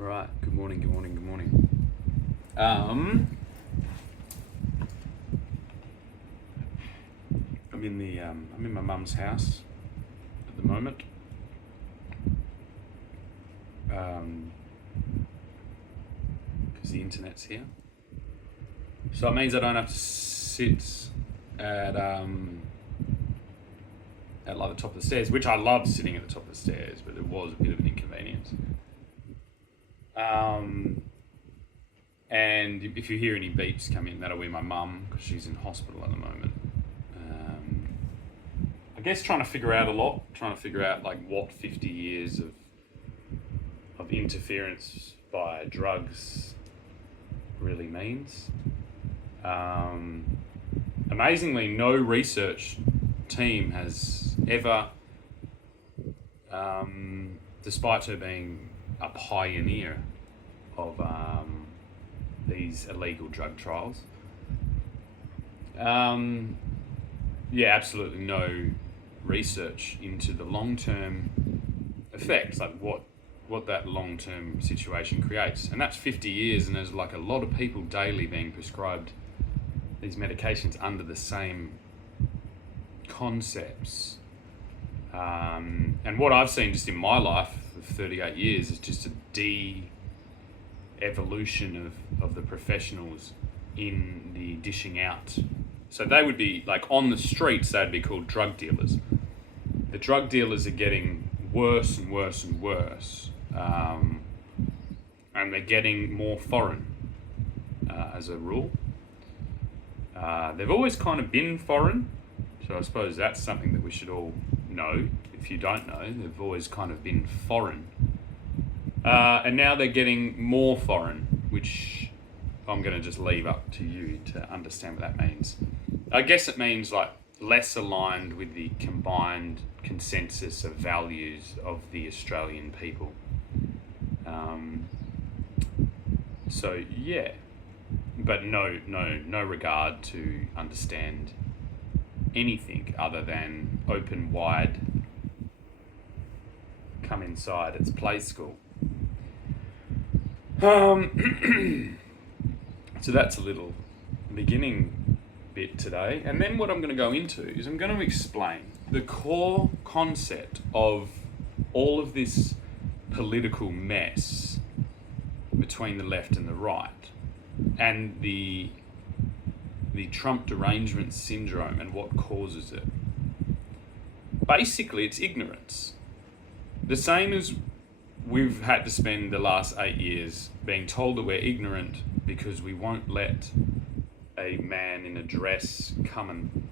All right. Good morning. Good morning. Good morning. I'm in my mum's house at the moment. Because the internet's here, so it means I don't have to sit at like the top of the stairs, which I love sitting at the top of the stairs, but it was a bit of an inconvenience. And if you hear any beeps come in, that'll be my mum because she's in hospital at the moment. I guess trying to figure out like what 50 years of interference by drugs really means. Amazingly, no research team has ever, despite her being a pioneer of these illegal drug trials. Absolutely no research into the long-term effects, like what that long-term situation creates. And that's 50 years, and there's like a lot of people daily being prescribed these medications under the same concepts. And what I've seen just in my life of 38 years is just a de-evolution of the professionals in the dishing out. So they would be like on the streets, they'd be called drug dealers. The drug dealers are getting worse and worse and worse. And they're getting more foreign as a rule. They've always kind of been foreign. So I suppose that's something that we should all know. If you don't know, they've always kind of been foreign. And now they're getting more foreign, which I'm going to just leave up to you to understand what that means. I guess it means like less aligned with the combined consensus of values of the Australian people. So yeah, but no regard to understand anything other than open wide, come inside, it's play school. So that's a little beginning bit today. And then what I'm going to go into is I'm going to explain the core concept of all of this political mess between the left and the right, and the Trump derangement syndrome and what causes it. Basically, it's ignorance. The same as we've had to spend the last 8 years being told that we're ignorant because we won't let a man in a dress come and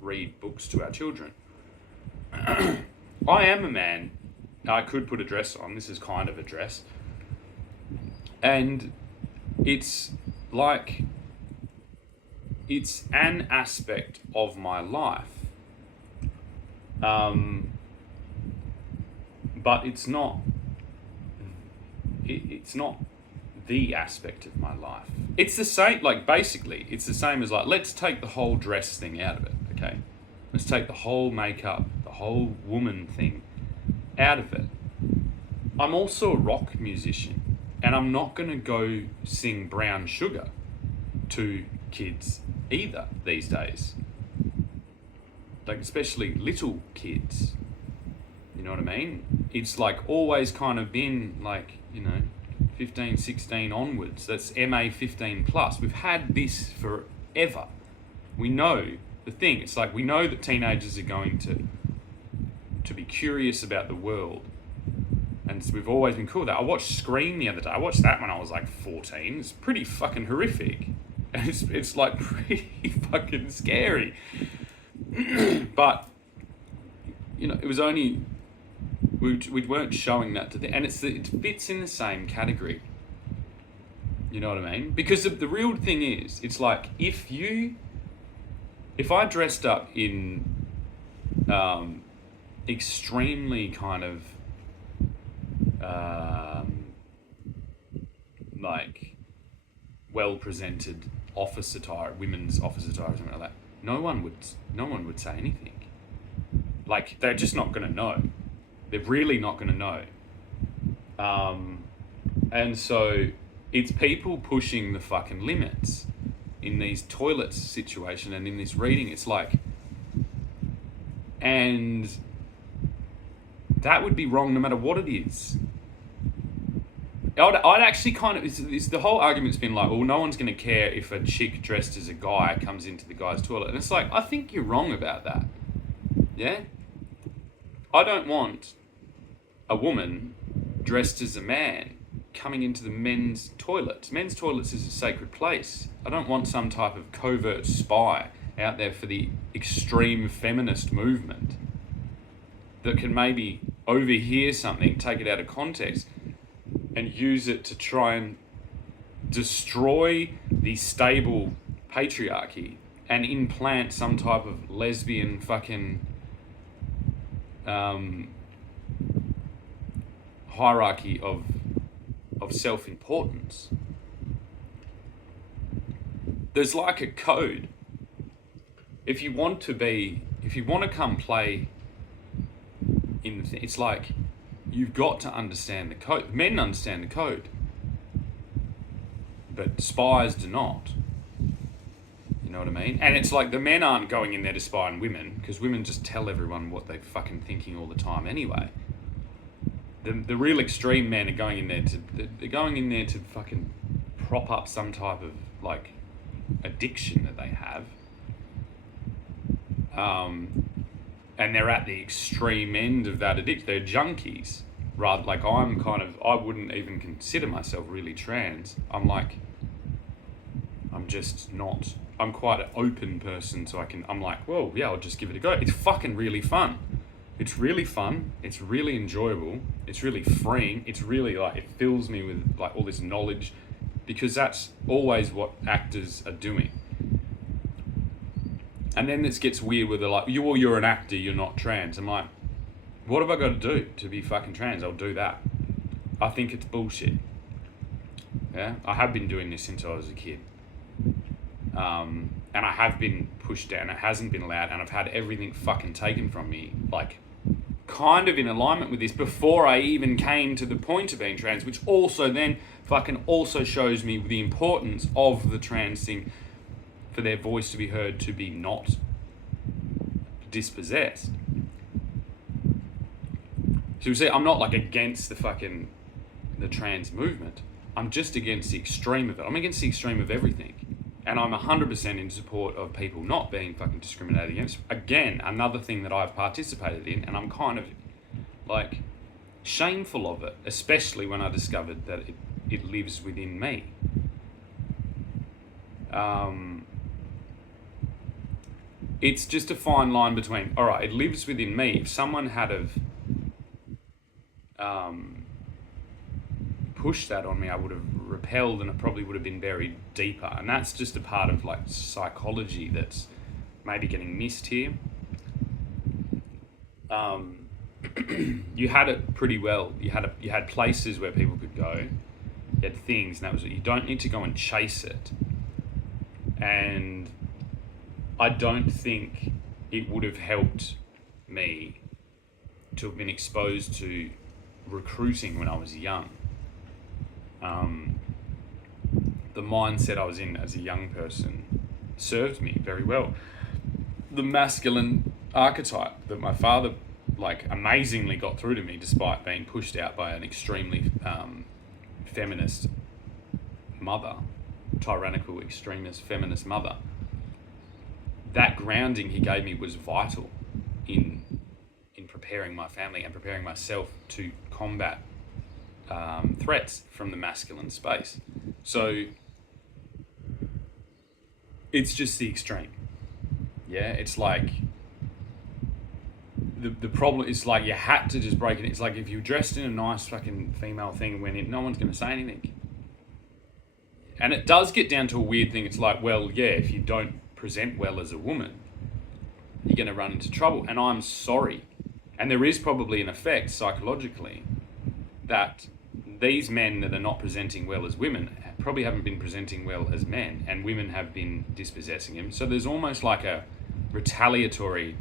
read books to our children. I am a man. I could put a dress on. This is kind of a dress. And it's like, it's an aspect of my life. But it's not the aspect of my life. It's the same, like basically, it's the same as like, let's take the whole dress thing out of it, okay? Let's take the whole makeup, the whole woman thing out of it. I'm also a rock musician, and I'm not going to go sing Brown Sugar to kids either these days. Like, especially little kids. You know what I mean? It's like always kind of been like, 15, 16 onwards. That's MA 15 plus. We've had this forever. We know the thing. It's like we know that teenagers are going to be curious about the world. And we've always been cool with that. I watched Scream the other day. I watched that when I was like 14. It's pretty fucking horrific. And it's like pretty fucking scary. But, it was only... We weren't showing that to them. And it fits in the same category. You know what I mean? Because the real thing is, it's like, if I dressed up in extremely kind of like well-presented office attire, women's office attire, or something like that, no one would say anything. Like, they're just not going to know. They're really not going to know. And so it's people pushing the fucking limits in these toilets situation and in this reading. It's like, and that would be wrong no matter what it is. I'd actually kind of, it's the whole argument's been like, well, no one's going to care if a chick dressed as a guy comes into the guy's toilet. And it's like, I think you're wrong about that. Yeah? I don't want a woman dressed as a man coming into the men's toilets. Men's toilets is a sacred place. I don't want some type of covert spy out there for the extreme feminist movement that can maybe overhear something, take it out of context, and use it to try and destroy the stable patriarchy and implant some type of lesbian fucking hierarchy of self-importance. There's like a code. If you want to come play in, it's like, you've got to understand the code. Men understand the code, but spies do not. You know what I mean? And it's like the men aren't going in there to spy on women, because women just tell everyone what they're fucking thinking all the time anyway. The real extreme men are going in there to fucking prop up some type of like addiction that they have. And they're at the extreme end of that addiction. They're junkies. Rather, like I wouldn't even consider myself really trans. I'm just not, I'm quite an open person, so I'm like, well, yeah, I'll just give it a go. It's fucking really fun. It's really fun. It's really enjoyable. It's really freeing. It's really like, it fills me with like all this knowledge, because that's always what actors are doing. And then this gets weird where they're like, you're an actor, you're not trans. I'm like, what have I got to do to be fucking trans? I'll do that. I think it's bullshit. Yeah, I have been doing this since I was a kid. And I have been pushed down. It hasn't been allowed, and I've had everything fucking taken from me, like kind of in alignment with this before I even came to the point of being trans, which also then fucking also shows me the importance of the trans thing, for their voice to be heard, to be not dispossessed. So you see, I'm not like against the trans movement. I'm just against the extreme of it. I'm against the extreme of everything. And I'm 100% in support of people not being fucking discriminated against. Again, another thing that I've participated in, and I'm kind of like shameful of it, especially when I discovered that it lives within me. It's just a fine line between, all right, it lives within me. If someone had have pushed that on me, I would have repelled, and it probably would have been buried deeper. And that's just a part of like psychology that's maybe getting missed here. You had it pretty well. You had places where people could go. You had things, and that was it. You don't need to go and chase it. And I don't think it would have helped me to have been exposed to recruiting when I was young. The mindset I was in as a young person served me very well. The masculine archetype that my father like amazingly got through to me, despite being pushed out by an extremely feminist mother, tyrannical, extremist feminist mother. That grounding he gave me was vital in preparing my family and preparing myself to combat threats from the masculine space. So it's just the extreme. Yeah, it's like the problem is like you had to just break it. It's like if you dressed in a nice fucking female thing and went in, no one's going to say anything. And it does get down to a weird thing. It's like, well, yeah, if you don't present well as a woman, you're going to run into trouble. And I'm sorry. And there is probably an effect psychologically that these men that are not presenting well as women probably haven't been presenting well as men, and women have been dispossessing him. So there's almost like a retaliatory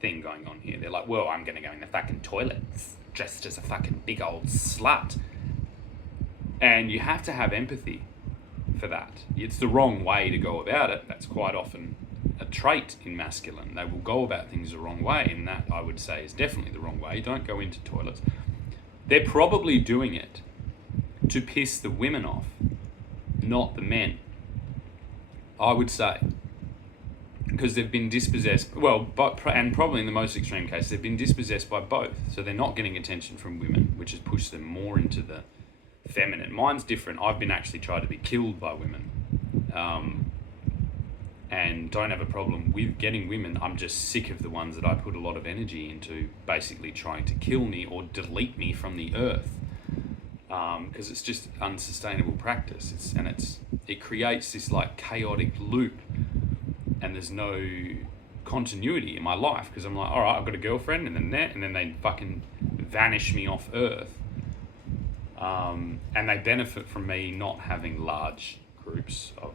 thing going on here. They're like, well, I'm going to go in the fucking toilets dressed as a fucking big old slut. And you have to have empathy for that. It's the wrong way to go about it. That's quite often a trait in masculine. They will go about things the wrong way, and that, I would say, is definitely the wrong way. Don't go into toilets. They're probably doing it to piss the women off, not the men, I would say. Because they've been dispossessed, and probably in the most extreme case, they've been dispossessed by both. So they're not getting attention from women, which has pushed them more into the feminine. Mine's different. I've been actually tried to be killed by women, and don't have a problem with getting women. I'm just sick of the ones that I put a lot of energy into basically trying to kill me or delete me from the earth, because it's just unsustainable practice. It creates this like chaotic loop, and there's no continuity in my life, because I'm like, all right, I've got a girlfriend, and then they fucking vanish me off earth. And they benefit from me not having large groups of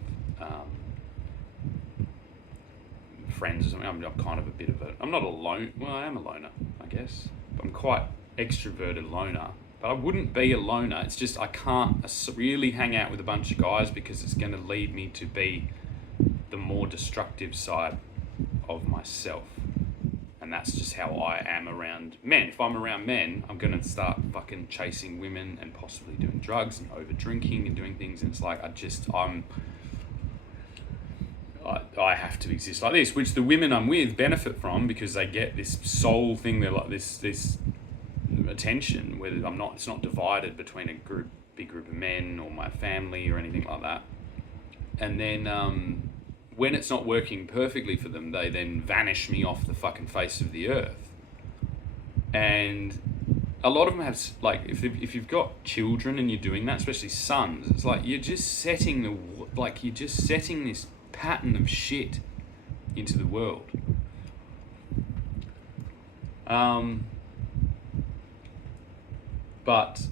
friends or something. I'm kind of a bit of I'm not a lone. Well, I am a loner, I guess. I'm quite extroverted loner, but I wouldn't be a loner. It's just I can't really hang out with a bunch of guys, because it's going to lead me to be the more destructive side of myself. And that's just how I am around men. If I'm around men, I'm going to start fucking chasing women and possibly doing drugs and over drinking and doing things. And it's like, I have to exist like this, which the women I'm with benefit from, because they get this soul thing. They're like this attention where it's not divided between a big group of men or my family or anything like that. And then, when it's not working perfectly for them, they then vanish me off the fucking face of the earth. And a lot of them have, like, if you've got children and you're doing that, especially sons, it's like you're just setting this pattern of shit into the world. But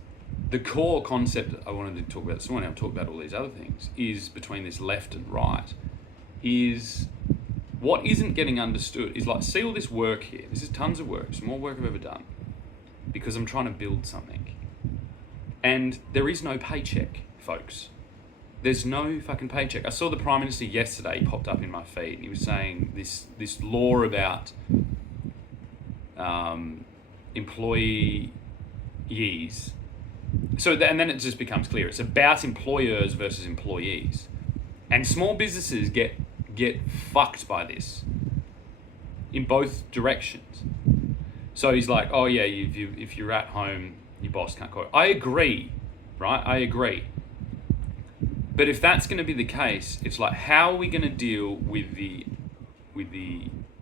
the core concept I wanted to talk about this morning, I've talked about all these other things, is between this left and right, is what isn't getting understood is like, see all this work here. This is tons of work. It's more work I've ever done, because I'm trying to build something. And there is no paycheck, folks. There's no fucking paycheck. I saw the Prime Minister yesterday, he popped up in my feed, and he was saying this law about employees. And then it just becomes clear. It's about employers versus employees. And small businesses get fucked by this in both directions. So he's like, oh yeah, if you're at home, your boss can't call you. I agree, right? I agree. But if that's going to be the case, it's like, how are we going to deal with the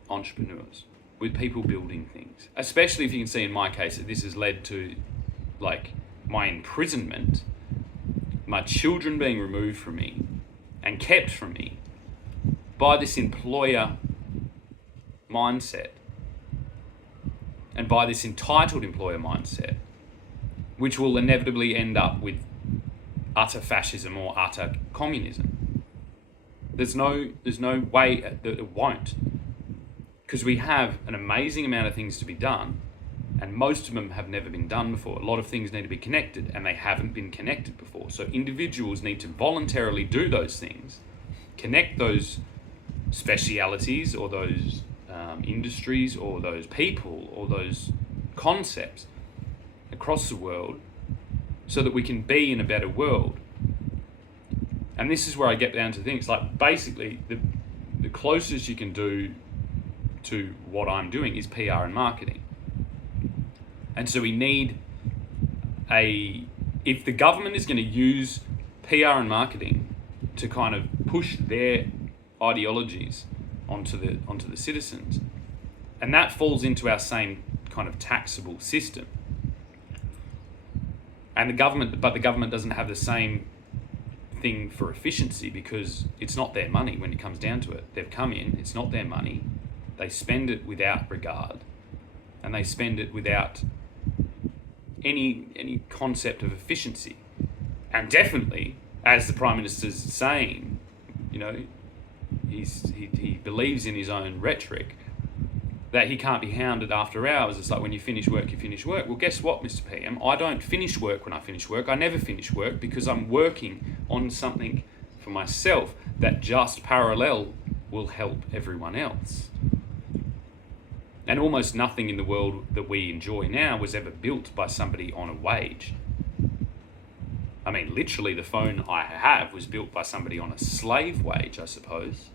entrepreneurs, with people building things? Especially if you can see in my case that this has led to, like, my imprisonment, my children being removed from me and kept from me by this employer mindset, and by this entitled employer mindset, which will inevitably end up with utter fascism or utter communism. There's no way that it won't, because we have an amazing amount of things to be done, and most of them have never been done before. A lot of things need to be connected, and they haven't been connected before. So individuals need to voluntarily do those things, connect those specialities or those industries or those people or those concepts across the world, so that we can be in a better world. And this is where I get down to things like, basically the closest you can do to what I'm doing is PR and marketing. And so we need if the government is going to use PR and marketing to kind of push their ideologies onto the citizens, and that falls into our same kind of taxable system. And the government doesn't have the same thing for efficiency, because it's not their money when it comes down to it. They've come in, it's not their money. They spend it without regard, and they spend it without any concept of efficiency. And definitely, as the Prime Minister's saying, you know, he believes in his own rhetoric, that he can't be hounded after hours. It's like, when you finish work, you finish work. Well, guess what, Mr. PM? I don't finish work when I finish work. I never finish work, because I'm working on something for myself that just parallel will help everyone else. And almost nothing in the world that we enjoy now was ever built by somebody on a wage. I mean, literally, the phone I have was built by somebody on a slave wage, I suppose.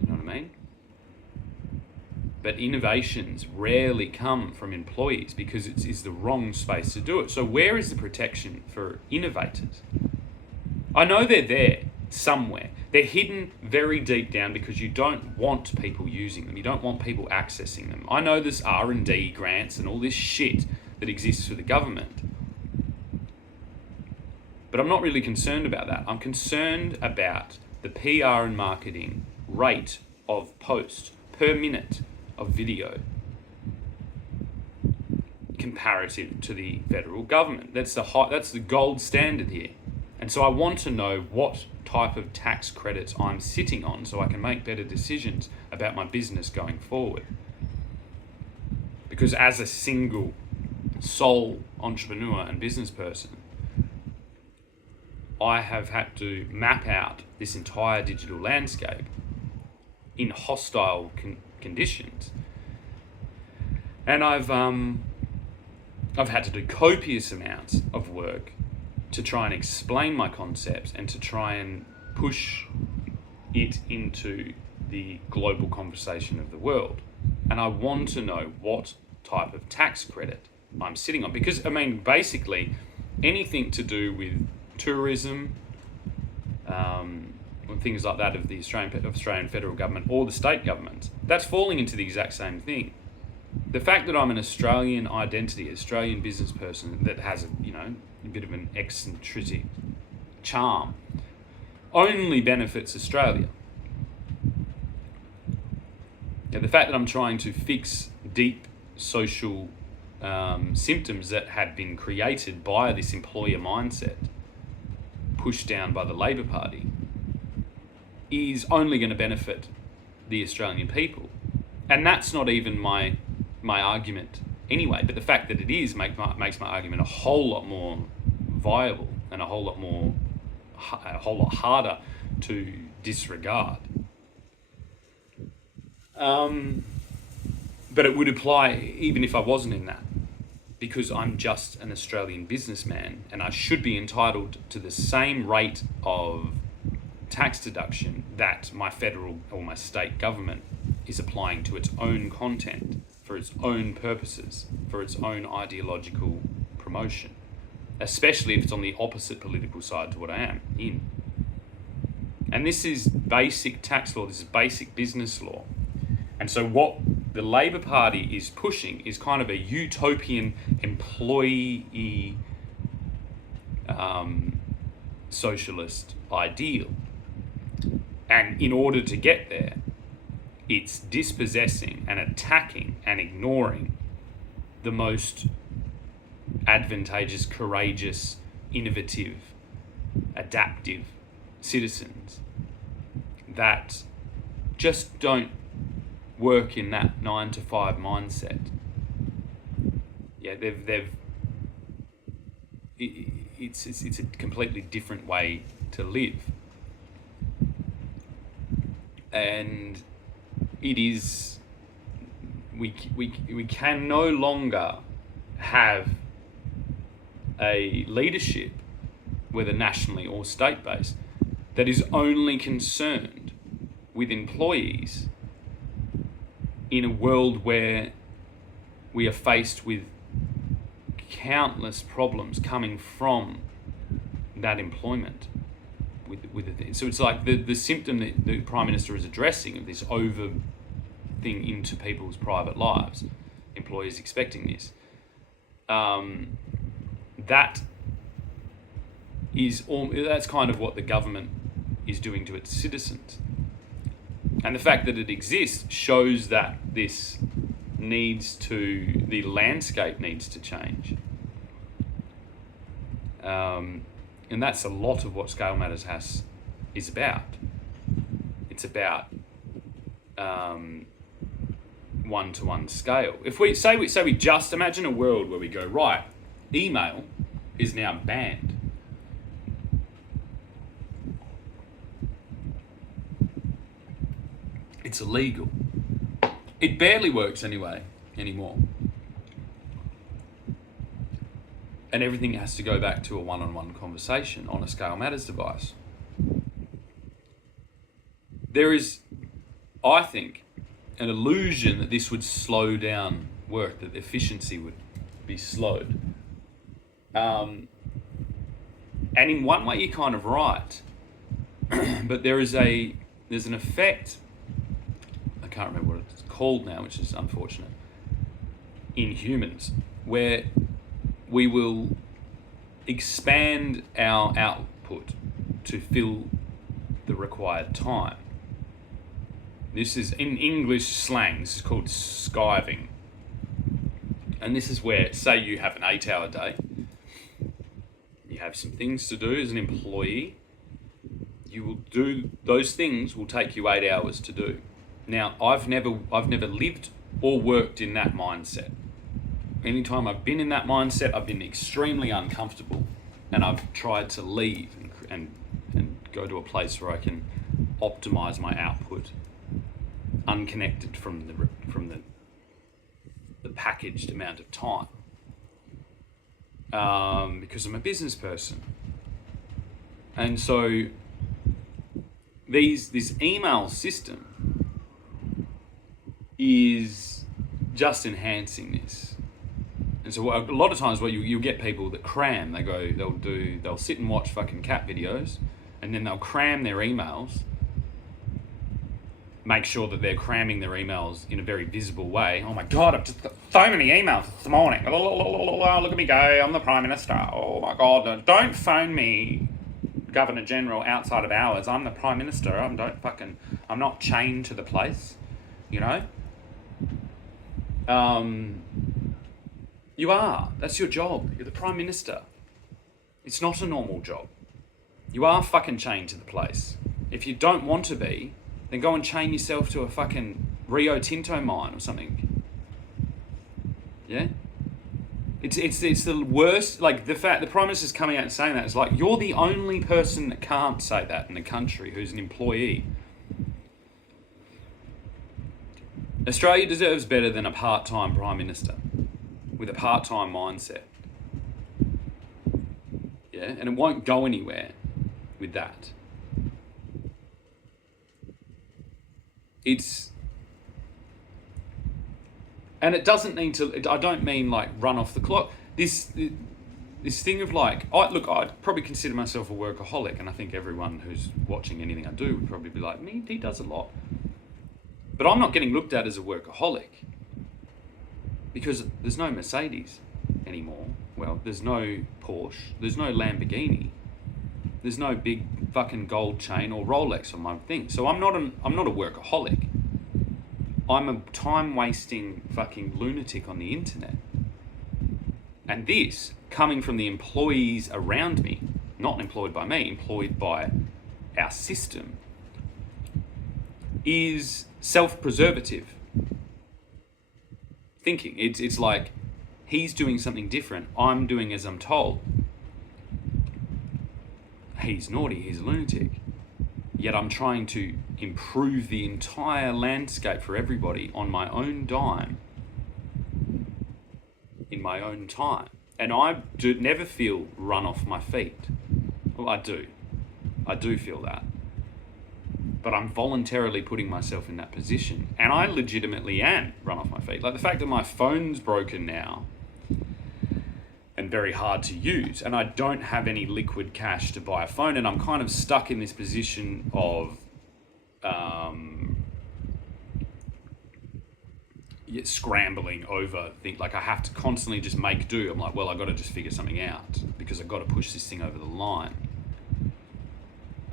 You know what I mean? But innovations rarely come from employees, because it's the wrong space to do it. So where is the protection for innovators? I know they're there somewhere. They're hidden very deep down, because you don't want people using them. You don't want people accessing them. I know there's R&D grants and all this shit that exists for the government. But I'm not really concerned about that. I'm concerned about the PR and marketing rate of post per minute of video comparative to the federal government. That's the gold standard here. And so I want to know what type of tax credits I'm sitting on, so I can make better decisions about my business going forward. Because as a single sole entrepreneur and business person, I have had to map out this entire digital landscape in hostile conditions. And I've had to do copious amounts of work to try and explain my concepts and to try and push it into the global conversation of the world. And I want to know what type of tax credit I'm sitting on, because, I mean, basically anything to do with tourism, things like that of the Australian federal government or the state government, that's falling into the exact same thing. The fact that I'm an Australian identity, Australian business person that has a bit of an eccentric charm, only benefits Australia. The fact that I'm trying to fix deep social symptoms that had been created by this employer mindset, pushed down by the Labor Party, is only going to benefit the Australian people. And that's not even my argument anyway, but the fact that it is makes my argument a whole lot more viable and a whole lot harder to disregard. But it would apply even if I wasn't in that, because I'm just an Australian businessman and I should be entitled to the same rate of tax deduction that my federal or my state government is applying to its own content, for its own purposes, for its own ideological promotion, especially if it's on the opposite political side to what I am in. And this is basic tax law, this is basic business law. And so what the Labor Party is pushing is kind of a utopian employee socialist ideal. And in order to get there, it's dispossessing and attacking and ignoring the most advantageous, courageous, innovative, adaptive citizens that just don't work in that 9 to 5 mindset. Yeah, it's a completely different way to live. And it is, we can no longer have a leadership, whether nationally or state-based, that is only concerned with employees in a world where we are faced with countless problems coming from that employment. So it's like the symptom that the Prime Minister is addressing of this over thing into people's private lives, employers expecting this, that's kind of what the government is doing to its citizens. And the fact that it exists shows that the landscape needs to change. And that's a lot of what Scale Matters is about. It's about one-to-one scale. If we say we just imagine a world where we go, right, email is now banned. It's illegal. It barely works anymore. And everything has to go back to a one-on-one conversation on a Scale Matters device. There is, I think, an illusion that this would slow down work, that efficiency would be slowed. And in one way, you're kind of right. But there's an effect, I can't remember what it's called now, which is unfortunate, in humans, where we will expand our output to fill the required time. This is, in English slang, this is called skiving. And this is where, say you have an 8-hour day, you have some things to do as an employee, you will do, those things will take you 8 hours to do. Now, I've never lived or worked in that mindset. Anytime I've been in that mindset, I've been extremely uncomfortable, and I've tried to leave and go to a place where I can optimize my output, unconnected from the packaged amount of time, because I'm a business person, and so this email system is just enhancing this. And so a lot of times what you'll get people that cram, they'll sit and watch fucking cat videos, and then they'll cram their emails, make sure that they're cramming their emails in a very visible way. Oh my God, I've just got so many emails this morning. Look at me go, I'm the Prime Minister. Oh my God, don't phone me, Governor General, outside of hours. I'm the Prime Minister. I'm not chained to the place, you know? You are. That's your job. You're the Prime Minister. It's not a normal job. You are fucking chained to the place. If you don't want to be, then go and chain yourself to a fucking Rio Tinto mine or something. Yeah? It's the worst, like the Prime Minister's coming out and saying that, it's like, you're the only person that can't say that in the country who's an employee. Australia deserves better than a part-time Prime Minister with a part-time mindset. Yeah, and it won't go anywhere with that. And it doesn't need to, I don't mean like run off the clock. This thing of like, I'd probably consider myself a workaholic, and I think everyone who's watching anything I do would probably be like, he does a lot. But I'm not getting looked at as a workaholic because there's no Mercedes anymore. Well, there's no Porsche, there's no Lamborghini, there's no big fucking gold chain or Rolex on my thing. So I'm not a workaholic. I'm a time-wasting fucking lunatic on the internet. And this, coming from the employees around me, not employed by me, employed by our system, is self-preservative thinking. It's like, he's doing something different, I'm doing as I'm told. He's naughty, he's a lunatic. Yet I'm trying to improve the entire landscape for everybody on my own dime, in my own time. And I do never feel run off my feet. Well, I do feel that. But I'm voluntarily putting myself in that position. And I legitimately am run off my feet. Like the fact that my phone's broken now and very hard to use, and I don't have any liquid cash to buy a phone, and I'm kind of stuck in this position of scrambling over things. Like I have to constantly just make do. I'm like, well, I got to just figure something out because I've got to push this thing over the line.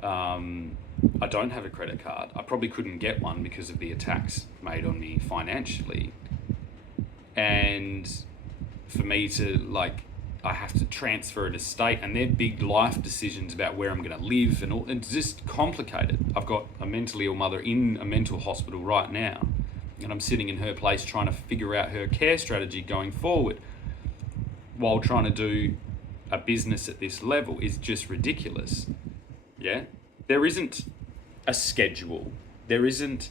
I don't have a credit card. I probably couldn't get one because of the attacks made on me financially. And for me to like, I have to transfer an estate, and they're big life decisions about where I'm going to live, and it's just complicated. I've got a mentally ill mother in a mental hospital right now, And I'm sitting in her place trying to figure out her care strategy going forward while trying to do a business at this level is just ridiculous. Yeah? There isn't a schedule. There isn't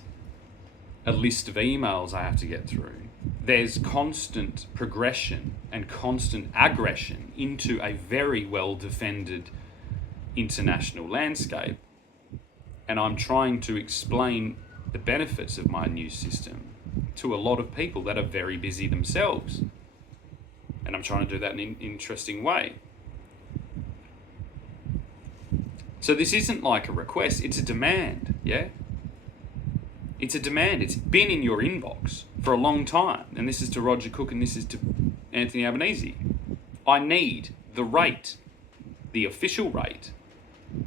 a list of emails I have to get through. There's constant progression and constant aggression into a very well-defended international landscape. And I'm trying to explain the benefits of my new system to a lot of people that are very busy themselves. And I'm trying to do that in an interesting way. So this isn't like a request, it's a demand, yeah? It's a demand. It's been in your inbox for a long time. And this is to Roger Cook and this is to Anthony Albanese. I need the rate, the official rate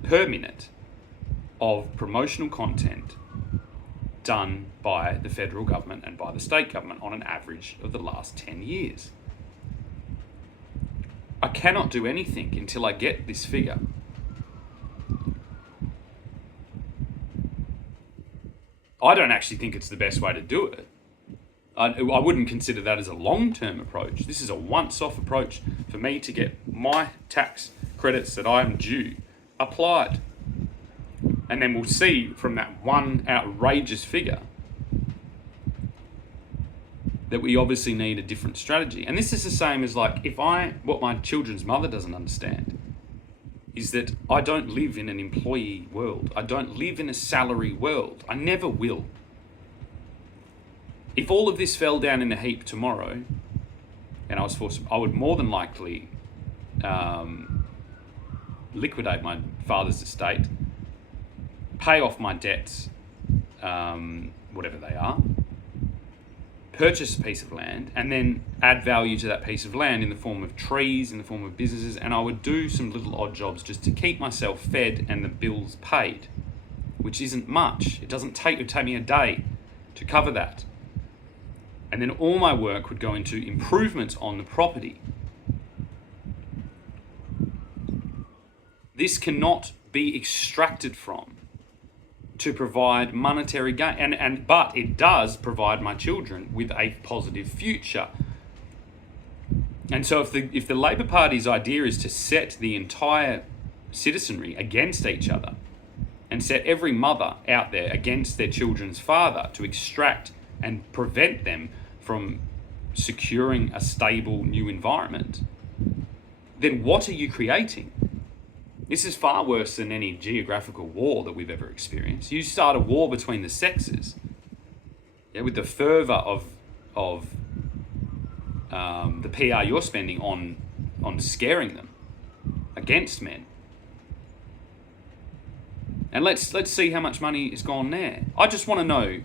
per minute of promotional content done by the federal government and by the state government on an average of the last 10 years. I cannot do anything until I get this figure. I don't actually think it's the best way to do it. I wouldn't consider that as a long-term approach. This is a once-off approach for me to get my tax credits that I'm due applied. And then we'll see from that one outrageous figure that we obviously need a different strategy. And this is the same as like what my children's mother doesn't understand is that I don't live in an employee world. I don't live in a salary world. I never will. If all of this fell down in a heap tomorrow, and I was forced, I would more than likely liquidate my father's estate, pay off my debts, whatever they are, purchase a piece of land, and then add value to that piece of land in the form of trees, in the form of businesses, and I would do some little odd jobs just to keep myself fed and the bills paid, which isn't much. It would take me a day to cover that. And then all my work would go into improvements on the property. This cannot be extracted from to provide monetary gain, but it does provide my children with a positive future. And so if the Labor Party's idea is to set the entire citizenry against each other and set every mother out there against their children's father to extract and prevent them from securing a stable new environment, then what are you creating? This is far worse than any geographical war that we've ever experienced. You start a war between the sexes, with the fervour of the PR you're spending on scaring them against men. And let's see how much money is gone there. I just want to know,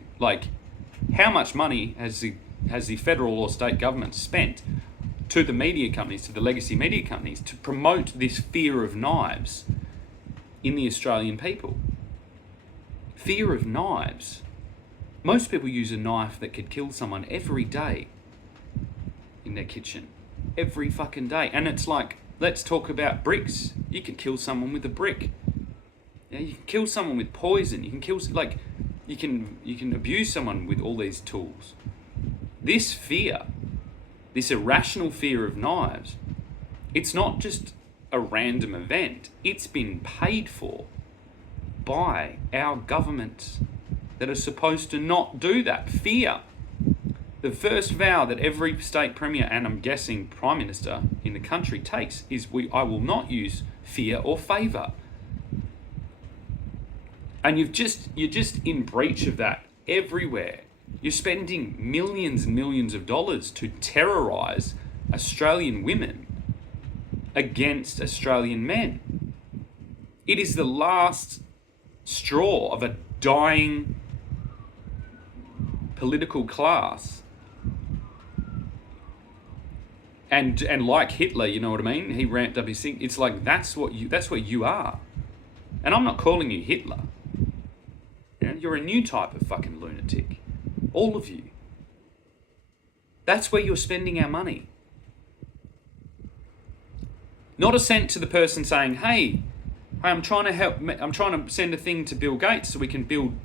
how much money has the federal or state government spent to the media companies, to the legacy media companies, to promote this fear of knives in the Australian people. Fear of knives. Most people use a knife that could kill someone every day in their kitchen. Every fucking day. And it's like, let's talk about bricks. You can kill someone with a brick. Yeah, you can kill someone with poison. You can you can abuse someone with all these tools. This fear, this irrational fear of knives, it's not just a random event. It's been paid for by our governments that are supposed to not do that. Fear. The first vow that every state premier, and I'm guessing prime minister in the country takes is I will not use fear or favour. And you're just in breach of that everywhere. You're spending millions and millions of dollars to terrorise Australian women against Australian men. It is the last straw of a dying political class. And like Hitler, you know what I mean? He ramped up his thing. It's like that's what you are. And I'm not calling you Hitler. You're a new type of fucking lunatic. All of you. That's where you're spending our money. Not a cent to the person saying, hey, I'm trying to help. I'm trying to send a thing to Bill Gates so we can build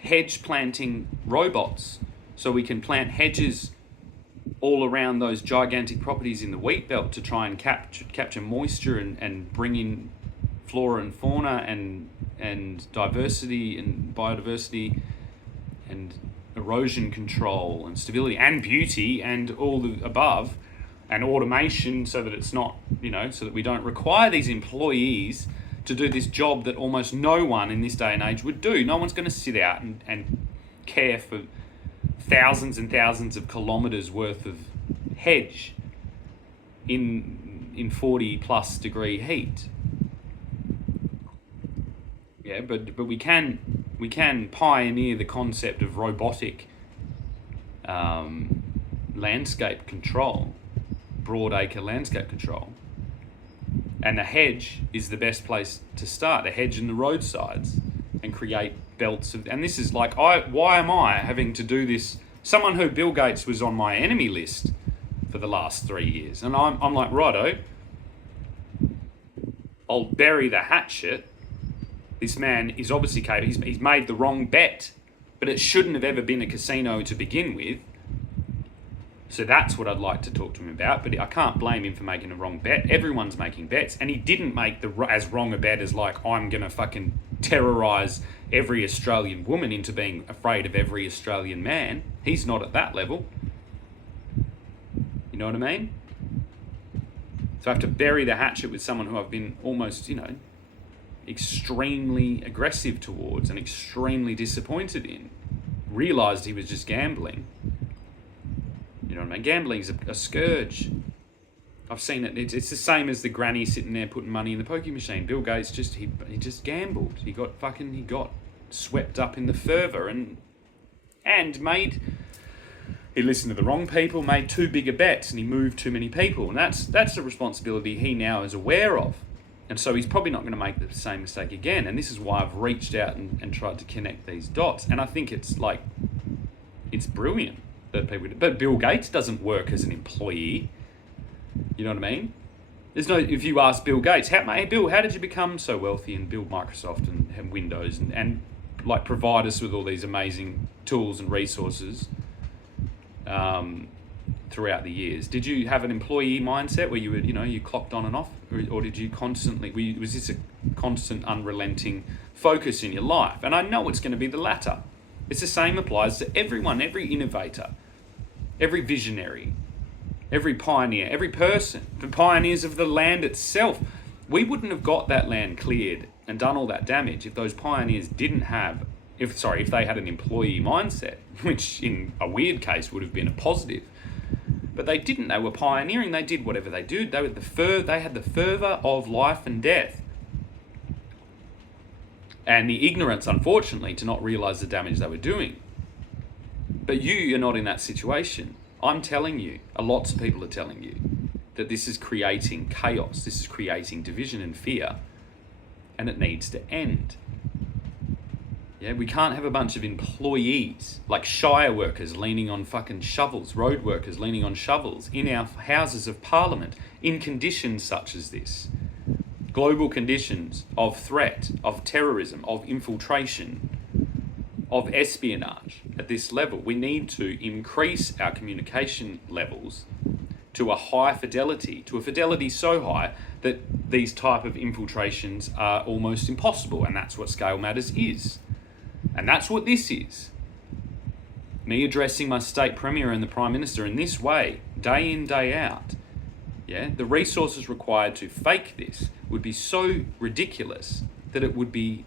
hedge planting robots so we can plant hedges all around those gigantic properties in the wheat belt to try and capture moisture and bring in flora and fauna and diversity and biodiversity and erosion control and stability and beauty and all the above, and automation, so that it's not, so that we don't require these employees to do this job that almost no one in this day and age would do. No one's going to sit out and care for thousands and thousands of kilometres worth of hedge in 40 plus degree heat. Yeah, but we can pioneer the concept of robotic landscape control, broad acre landscape control, and the hedge is the best place to start. The hedge and the roadsides, and create belts of. And this is like, why am I having to do this? Someone who Bill Gates was on my enemy list for the last 3 years, and I'm like, righto, I'll bury the hatchet. This man is obviously capable. He's made the wrong bet, but it shouldn't have ever been a casino to begin with. So that's what I'd like to talk to him about, but I can't blame him for making a wrong bet. Everyone's making bets, and he didn't make as wrong a bet as like, I'm going to fucking terrorise every Australian woman into being afraid of every Australian man. He's not at that level. You know what I mean? So I have to bury the hatchet with someone who I've been almost, extremely aggressive towards and extremely disappointed in. Realised he was just gambling. You know what I mean? Gambling's a scourge. I've seen it. It's the same as the granny sitting there putting money in the pokie machine. Bill Gates he just gambled. He got swept up in the fervour and he listened to the wrong people, made too big a bets, and he moved too many people. And that's a responsibility he now is aware of. And so he's probably not going to make the same mistake again. And this is why I've reached out and tried to connect these dots. And I think it's brilliant that people do. But Bill Gates doesn't work as an employee. You know what I mean? If you ask Bill Gates, hey Bill, how did you become so wealthy and build Microsoft and Windows and like provide us with all these amazing tools and resources throughout the years? Did you have an employee mindset where you would, you clocked on and off, or did you constantly? Was this a constant, unrelenting focus in your life? And I know it's going to be the latter. It's the same applies to everyone, every innovator, every visionary, every pioneer, every person, the pioneers of the land itself. We wouldn't have got that land cleared and done all that damage if those pioneers if they had an employee mindset, which in a weird case would have been a positive. But they didn't. They were pioneering. They did whatever they did. They had the fervour of life and death. And the ignorance, unfortunately, to not realise the damage they were doing. But you're not in that situation. I'm telling you, lots of people are telling you, that this is creating chaos. This is creating division and fear. And it needs to end. Yeah, we can't have a bunch of employees, like shire workers leaning on fucking shovels, road workers leaning on shovels in our houses of parliament in conditions such as this. Global conditions of threat, of terrorism, of infiltration, of espionage at this level. We need to increase our communication levels to a high fidelity, to a fidelity so high that these type of infiltrations are almost impossible. And that's what Scale Matters is. And that's what this is. Me addressing my state premier and the Prime Minister in this way, day in, day out. Yeah, the resources required to fake this would be so ridiculous that it would be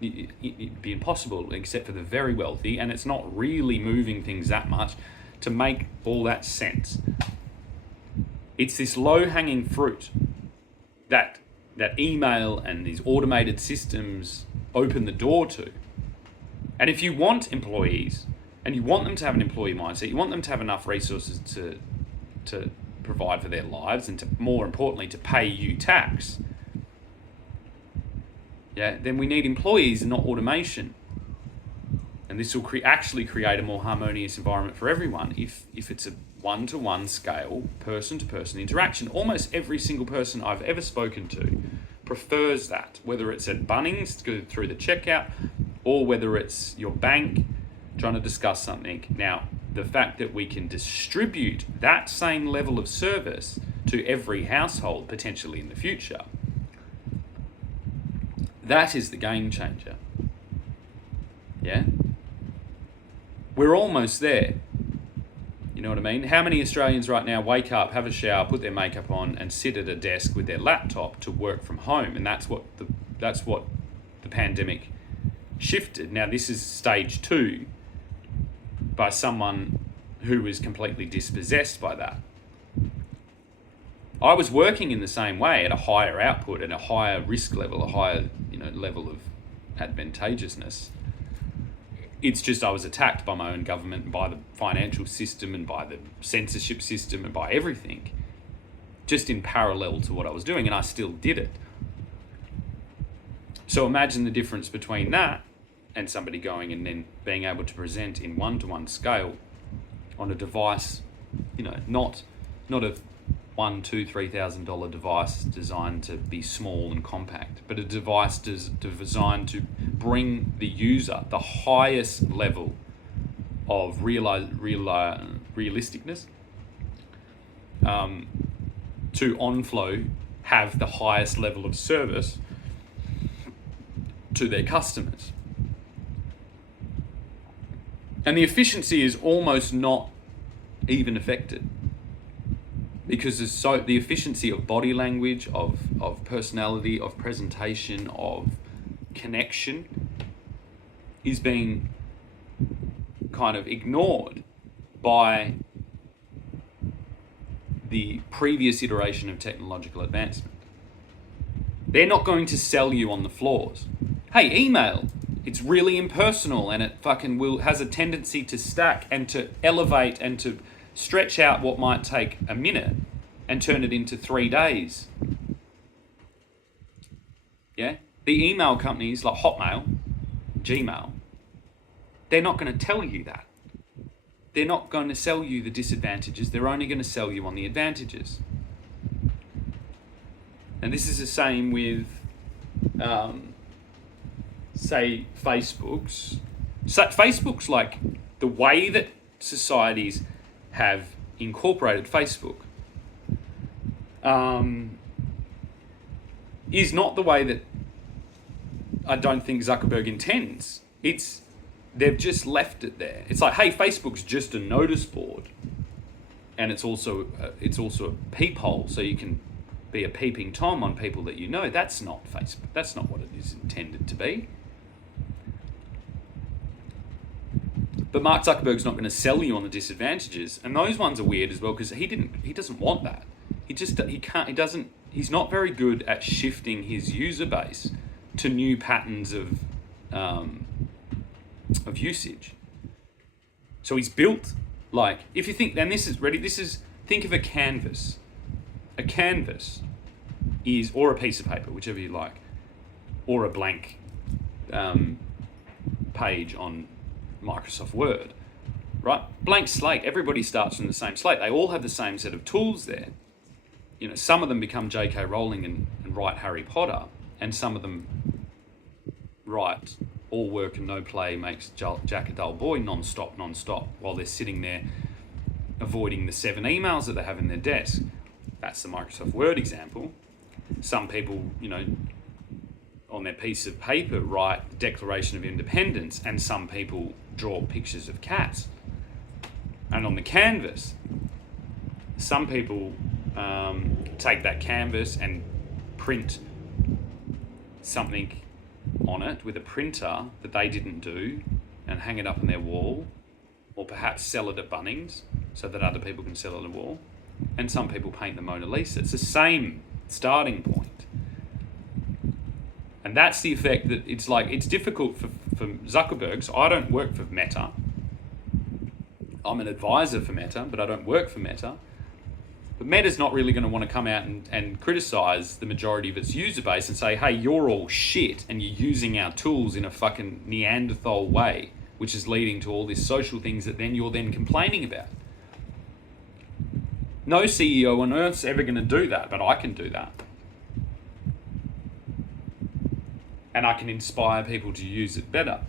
it'd be impossible, except for the very wealthy, and it's not really moving things that much to make all that sense. It's this low-hanging fruit that email and these automated systems open the door to. And if you want employees, and you want them to have an employee mindset, you want them to have enough resources to provide for their lives, and to, more importantly, to pay you tax, yeah, then we need employees and not automation. And this will actually create a more harmonious environment for everyone if it's a one-to-one scale, person-to-person interaction. Almost every single person I've ever spoken to prefers that, whether it's at Bunnings to go through the checkout, or whether it's your bank, trying to discuss something. Now, the fact that we can distribute that same level of service to every household potentially in the future, that is the game changer. Yeah? We're almost there. You know what I mean? How many Australians right now wake up, have a shower, put their makeup on, and sit at a desk with their laptop to work from home? And that's what the pandemic shifted. Now, this is stage 2 by someone who is completely dispossessed by that. I was working in the same way at a higher output and a higher risk level, a higher level of advantageousness. It's just I was attacked by my own government and by the financial system and by the censorship system and by everything, just in parallel to what I was doing, and I still did it. So imagine the difference between that and somebody going and then being able to present in one-to-one scale on a device, not a $1,000, $2,000, $3,000 device designed to be small and compact, but a device designed to bring the user the highest level of realisticness, to Onflow have the highest level of service to their customers. And the efficiency is almost not even affected, because the efficiency of body language, of personality, of presentation, of connection is being kind of ignored by the previous iteration of technological advancement. They're not going to sell you on the flaws. Hey, email, it's really impersonal, and it fucking has a tendency to stack and to elevate and to stretch out what might take a minute and turn it into 3 days. Yeah? The email companies like Hotmail, Gmail, they're not going to tell you that. They're not going to sell you the disadvantages. They're only going to sell you on the advantages. And this is the same with, say, Facebook's. So Facebook's like the way that societies have incorporated Facebook is not the way that I don't think Zuckerberg intends. They've just left it there. It's like, hey, Facebook's just a notice board, and it's also a peephole, so you can be a peeping Tom on people that you know. That's not Facebook. That's not what it is intended to be. But Mark Zuckerberg's not going to sell you on the disadvantages, and those ones are weird as well, because he doesn't want that. He's not very good at shifting his user base to new patterns of usage. So he's built, like, if you think, and this is ready, think of a canvas. A canvas is, or a piece of paper, whichever you like, or a blank page on Microsoft Word, right? Blank slate. Everybody starts from the same slate. They all have the same set of tools there. Some of them become J.K. Rowling and write Harry Potter, and some of them write all work and no play makes Jack a dull boy non-stop, while they're sitting there avoiding the 7 emails that they have in their desk. That's the Microsoft Word example. Some people, on their piece of paper write the Declaration of Independence, and some people draw pictures of cats. And on the canvas, some people take that canvas and print something on it with a printer that they didn't do and hang it up on their wall, or perhaps sell it at Bunnings so that other people can sell it on a wall. And some people paint the Mona Lisa. It's the same starting point. And that's the effect that it's like, it's difficult for Zuckerberg. So I don't work for Meta. I'm an advisor for Meta, but I don't work for Meta. But Meta's not really going to want to come out and criticize the majority of its user base and say, hey, you're all shit and you're using our tools in a fucking Neanderthal way, which is leading to all these social things that then you're then complaining about. No CEO on earth's ever going to do that, but I can do that. And I can inspire people to use it better.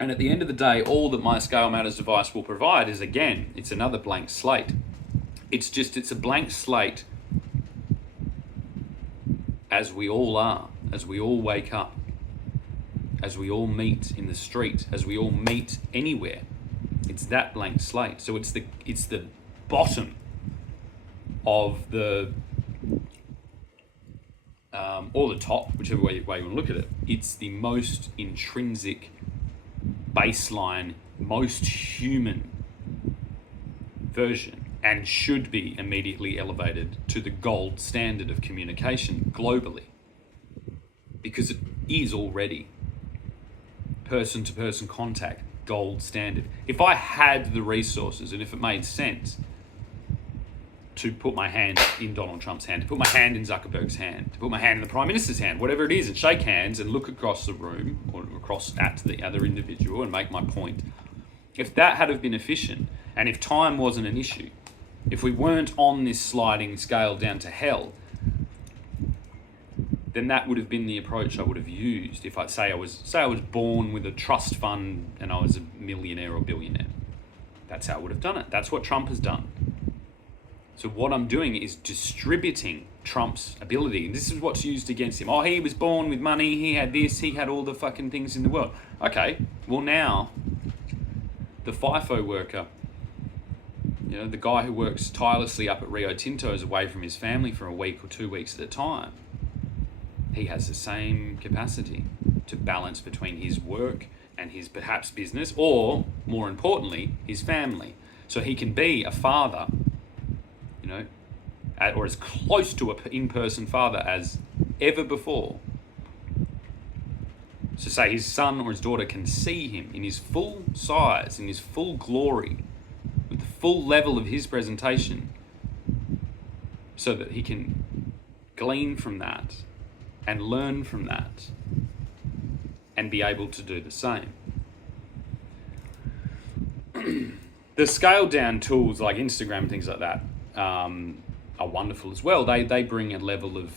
And at the end of the day, all that my Scale Matters device will provide is, again, it's another blank slate. It's a blank slate as we all are, as we all wake up, as we all meet in the street, as we all meet anywhere. It's that blank slate. So it's the bottom of the, or the top, whichever way you want to look at it. It's the most intrinsic, baseline, most human version, and should be immediately elevated to the gold standard of communication globally, because it is already person-to-person contact, gold standard. If I had the resources and if it made sense to put my hand in Donald Trump's hand, to put my hand in Zuckerberg's hand, to put my hand in the Prime Minister's hand, whatever it is, and shake hands and look across the room or across at the other individual and make my point, if that had have been efficient, and if time wasn't an issue, if we weren't on this sliding scale down to hell, then that would have been the approach I would have used. If I was born with a trust fund and I was a millionaire or billionaire, that's how I would have done it. That's what Trump has done. So what I'm doing is distributing Trump's ability. And this is what's used against him. Oh, he was born with money. He had this. He had all the fucking things in the world. Okay, well now, the FIFO worker, the guy who works tirelessly up at Rio Tinto is away from his family for a week or 2 weeks at a time. He has the same capacity to balance between his work and his perhaps business, or more importantly, his family. So he can be a father, or as close to an in-person father as ever before. So say his son or his daughter can see him in his full size, in his full glory, with the full level of his presentation, so that he can glean from that and learn from that and be able to do the same. The scaled down tools like Instagram and things like that are wonderful as well. They bring a level of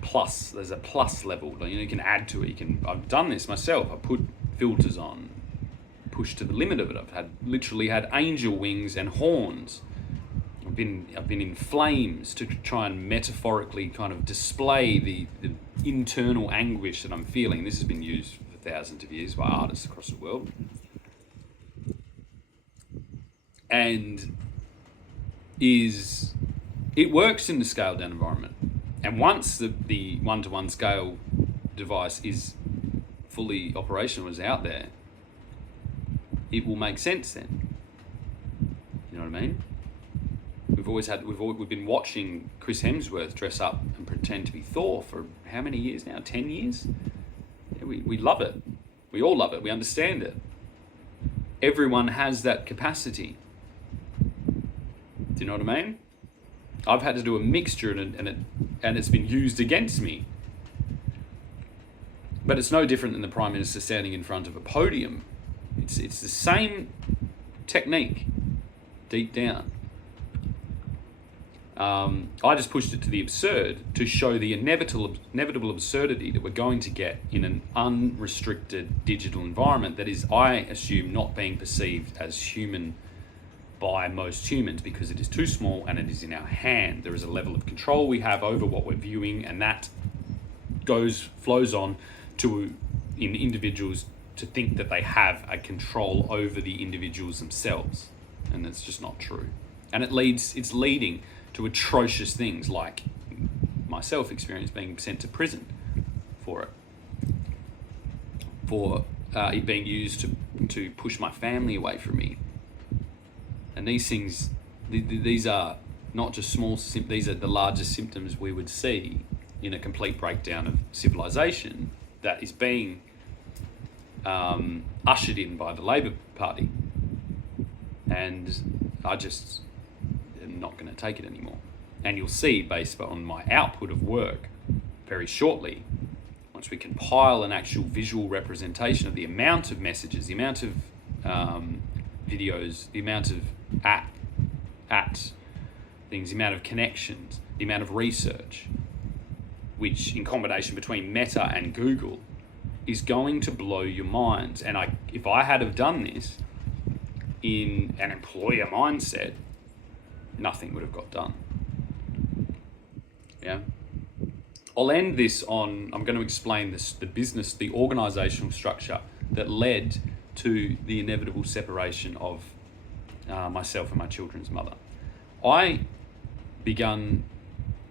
plus. There's a plus level. You can add to it. I've done this myself. I put filters on, pushed to the limit of it. I've literally had angel wings and horns. I've been in flames to try and metaphorically kind of display the internal anguish that I'm feeling. This has been used for thousands of years by artists across the world. And it works in the scaled down environment. And once the one-to-one scale device is fully operational, is out there, it will make sense then. You know what I mean? We've been watching Chris Hemsworth dress up and pretend to be Thor for how many years now? 10 years? Yeah, we love it. We all love it. We understand it. Everyone has that capacity. Do you know what I mean? I've had to do a mixture and it's been used against me. But it's no different than the Prime Minister standing in front of a podium. It's the same technique, deep down. I just pushed it to the absurd to show the inevitable absurdity that we're going to get in an unrestricted digital environment that is, I assume, not being perceived as human by most humans because it is too small and it is in our hand. There is a level of control we have over what we're viewing, and that flows on to in individuals to think that they have a control over the individuals themselves, and it's just not true. And it's leading to atrocious things like myself experienced being sent to prison for it being used to push my family away from me. And these things, these are not just small, these are the largest symptoms we would see in a complete breakdown of civilization that is being ushered in by the Labor Party. And I just am not going to take it anymore. And you'll see, based on my output of work very shortly, once we compile an actual visual representation of the amount of messages, the amount of videos, the amount of at things, the amount of connections, the amount of research, which in combination between Meta and Google is going to blow your minds. And if I had have done this in an employer mindset, nothing would have got done. Yeah. I'll end this on, I'm going to explain the business, the organizational structure that led to the inevitable separation of myself and my children's mother. I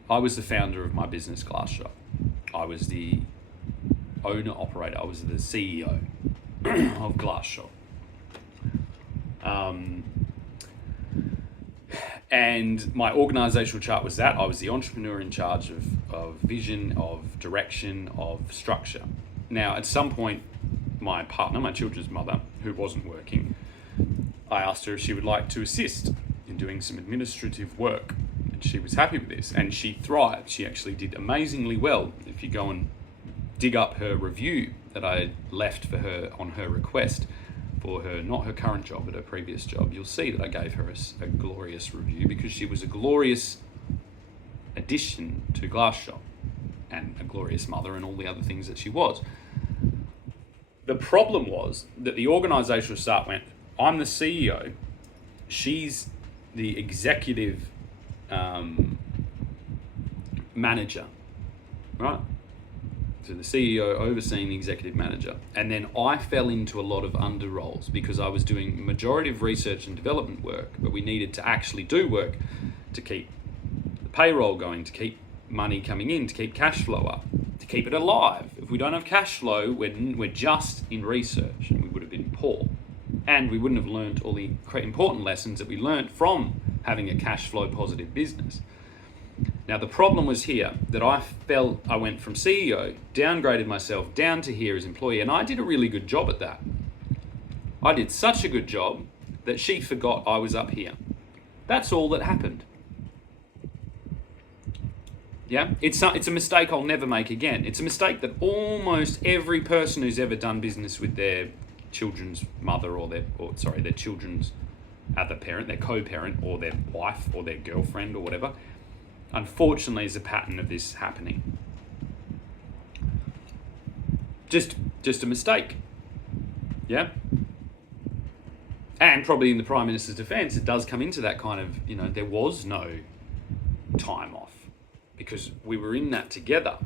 was the founder of my business, Glass Shop. I was the owner operator. I was the CEO of Glass Shop. And my organizational chart was that. I was the entrepreneur in charge of vision, of direction, of structure. Now, at some point, my partner, my children's mother, who wasn't working, I asked her if she would like to assist in doing some administrative work. And she was happy with this, and she thrived. She actually did amazingly well. If you go and dig up her review that I left for her on her request, for her, not her current job, but her previous job, you'll see that I gave her a glorious review because she was a glorious addition to Glass Shop and a glorious mother and all the other things that she was. The problem was that the organizational start went, I'm the CEO, she's the executive manager, right? So the CEO overseeing the executive manager. And then I fell into a lot of under roles because I was doing majority of research and development work, but we needed to actually do work to keep the payroll going, to keep money coming in, to keep cash flow up, to keep it alive. If we don't have cash flow, we're just in research and we would have been poor. And we wouldn't have learned all the important lessons that we learned from having a cash flow positive business. Now, the problem was here that I went from CEO, downgraded myself down to here as employee, and I did a really good job at that. I did such a good job that she forgot I was up here. That's all that happened. Yeah, it's a mistake I'll never make again. It's a mistake that almost every person who's ever done business with their children's mother or their children's other parent, their co-parent or their wife or their girlfriend or whatever, unfortunately is a pattern of this happening. Just a mistake. Yeah? And probably in the Prime Minister's defence, it does come into that kind of, there was no time off because we were in that together.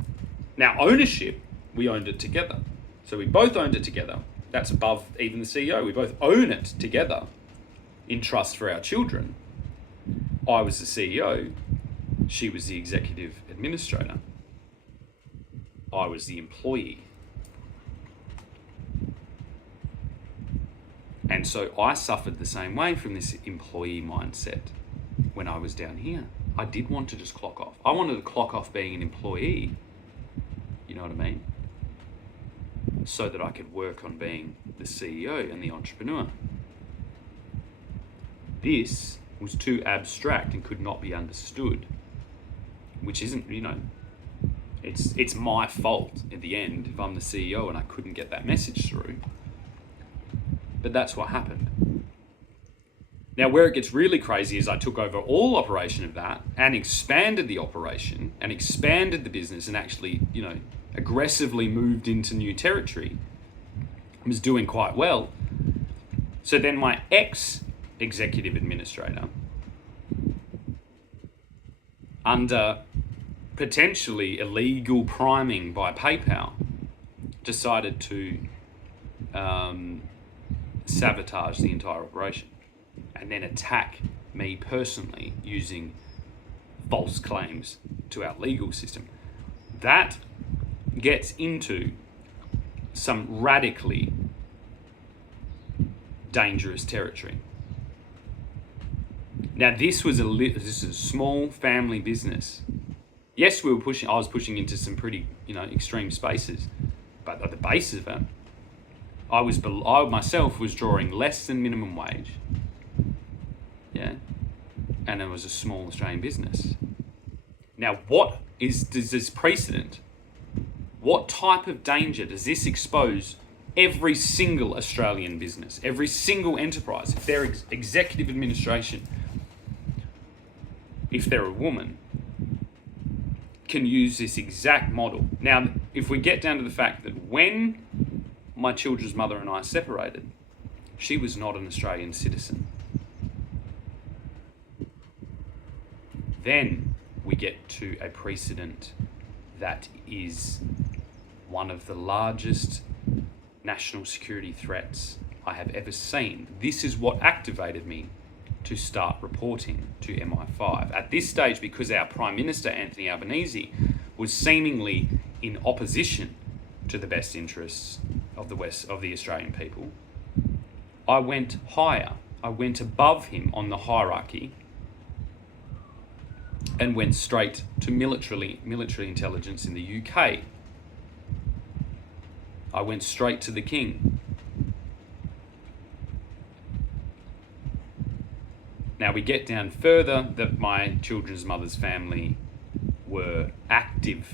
Now, ownership, we owned it together. So we both owned it together. That's above even the CEO. We both own it together in trust for our children. I was the CEO. She was the executive administrator. I was the employee. And so I suffered the same way from this employee mindset when I was down here. I did want to just clock off. I wanted to clock off being an employee. You know what I mean? So that I could work on being the CEO and the entrepreneur. This was too abstract and could not be understood. Which isn't, it's my fault in the end if I'm the CEO and I couldn't get that message through. But that's what happened. Now, where it gets really crazy is I took over all operation of that and expanded the operation and expanded the business and actually, aggressively moved into new territory. I was doing quite well. So then my ex-executive administrator, under potentially illegal priming by PayPal, decided to sabotage the entire operation and then attack me personally using false claims to our legal system. That gets into some radically dangerous territory. Now, this is a small family business. Yes, I was pushing into some pretty, extreme spaces, but at the base of it, I myself was drawing less than minimum wage. Yeah. And it was a small Australian business. Now, does this precedent? What type of danger does this expose every single Australian business, every single enterprise, if they're executive administration, if they're a woman, can use this exact model? Now, if we get down to the fact that when my children's mother and I separated, she was not an Australian citizen, then we get to a precedent that is one of the largest national security threats I have ever seen. This is what activated me to start reporting to MI5. At this stage, because our Prime Minister, Anthony Albanese, was seemingly in opposition to the best interests of the Australian people, I went higher. I went above him on the hierarchy and went straight to military intelligence in the UK. I went straight to the King. Now we get down further that my children's mother's family were active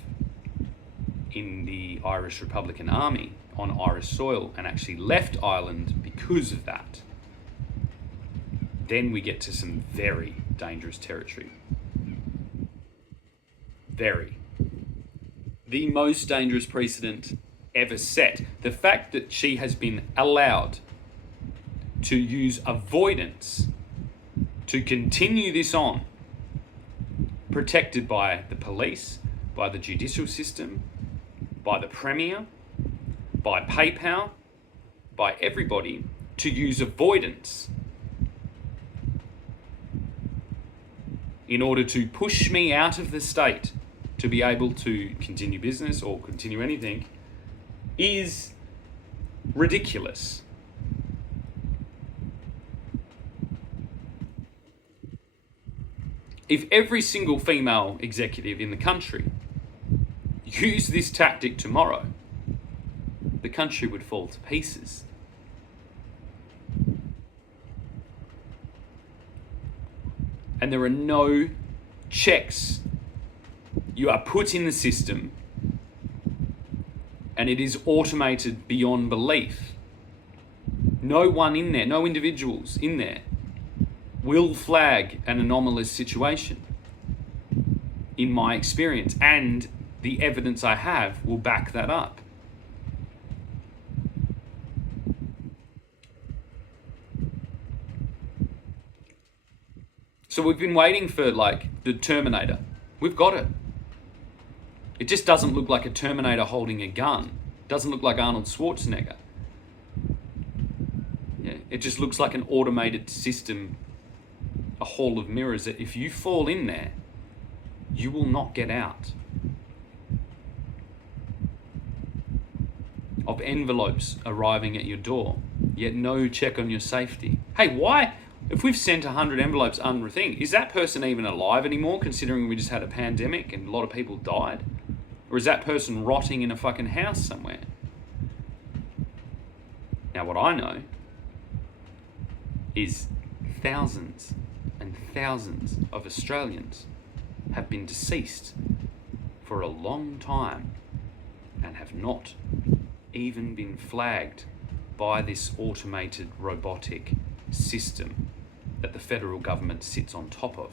in the Irish Republican Army on Irish soil and actually left Ireland because of that. Then we get to some very dangerous territory. Very. The most dangerous precedent ever set. The fact that she has been allowed to use avoidance to continue this on, protected by the police, by the judicial system, by the Premier, by PayPal, by everybody, to use avoidance in order to push me out of the state to be able to continue business or continue anything, is ridiculous. If every single female executive in the country used this tactic tomorrow, the country would fall to pieces. And there are no checks. You are put in the system and it is automated beyond belief. No one in there, no individuals in there will flag an anomalous situation, in my experience, and the evidence I have will back that up. So we've been waiting for like the Terminator. We've got it. It just doesn't look like a Terminator holding a gun. It doesn't look like Arnold Schwarzenegger. Yeah, it just looks like an automated system, a hall of mirrors that if you fall in there, you will not get out. Of envelopes arriving at your door, yet no check on your safety. Hey, why? If we've sent 100 envelopes unthing, is that person even alive anymore, considering we just had a pandemic and a lot of people died? Or is that person rotting in a fucking house somewhere? Now, what I know is thousands and thousands of Australians have been deceased for a long time and have not even been flagged by this automated robotic system that the federal government sits on top of.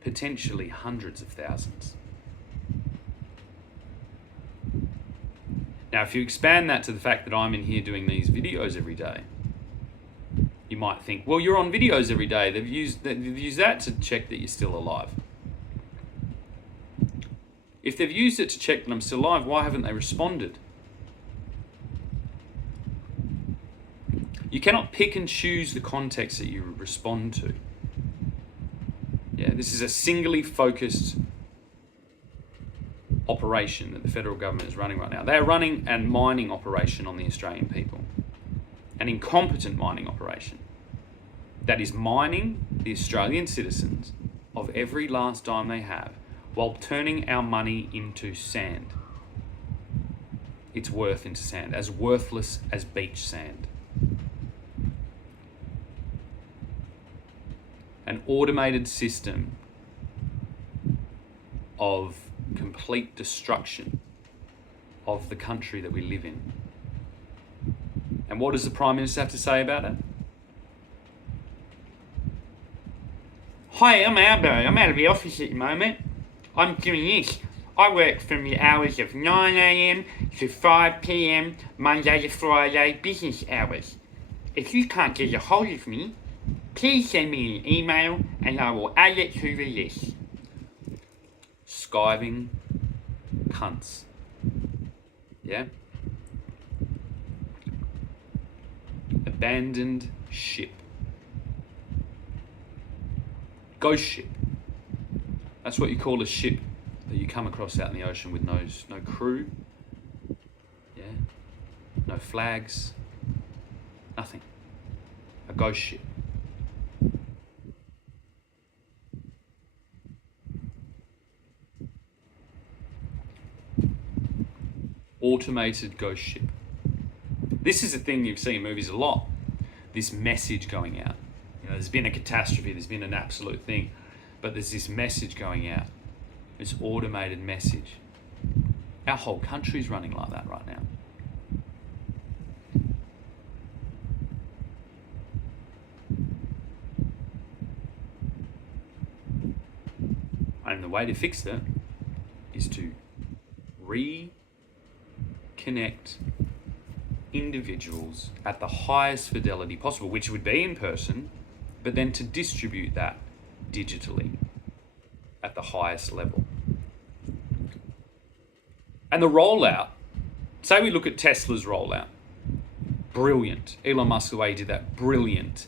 Potentially hundreds of thousands. Now, if you expand that to the fact that I'm in here doing these videos every day, you might think, well, you're on videos every day. They've used that to check that you're still alive. If they've used it to check that I'm still alive, why haven't they responded? You cannot pick and choose the context that you respond to. Yeah, this is a singly focused operation that the federal government is running right now. They are running a mining operation on the Australian people. An incompetent mining operation that is mining the Australian citizens of every last dime they have while turning our money into sand. Its worth into sand, as worthless as beach sand. An automated system of complete destruction of the country that we live in. And what does the Prime Minister have to say about it? Hi, I'm Albo. I'm out of the office at the moment. I'm doing this. I work from the hours of 9 a.m. to 5 p.m. Monday to Friday business hours. If you can't get a hold of me, please send me an email and I will add it to the list. Skiving cunts. Yeah? Abandoned ship. Ghost ship. That's what you call a ship that you come across out in the ocean with no crew. Yeah? No flags. Nothing. A ghost ship. Automated ghost ship. This is a thing you've seen in movies a lot. This message going out. You know, there's been a catastrophe, there's been an absolute thing, but there's this message going out. This automated message. Our whole country's running like that right now. And the way to fix that is to reconnect individuals at the highest fidelity possible, which would be in person, but then to distribute that digitally at the highest level. And the rollout, say we look at Tesla's rollout, brilliant. Elon Musk, the way he did that, brilliant.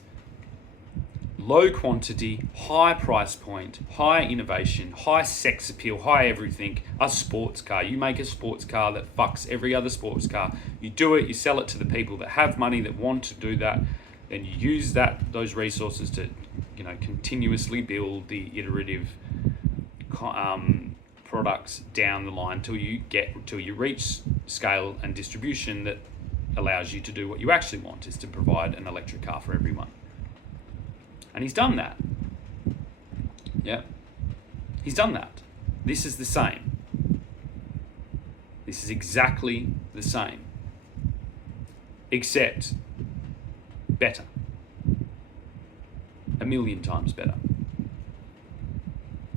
Low quantity, high price point, high innovation, high sex appeal, high everything. A sports car. You make a sports car that fucks every other sports car. You do it, you sell it to the people that have money, that want to do that, and you use those resources to, continuously build the iterative products down the line till you reach scale and distribution that allows you to do what you actually want, is to provide an electric car for everyone. And he's done that. Yeah. He's done that. This is the same. This is exactly the same. Except better. 1,000,000 times better.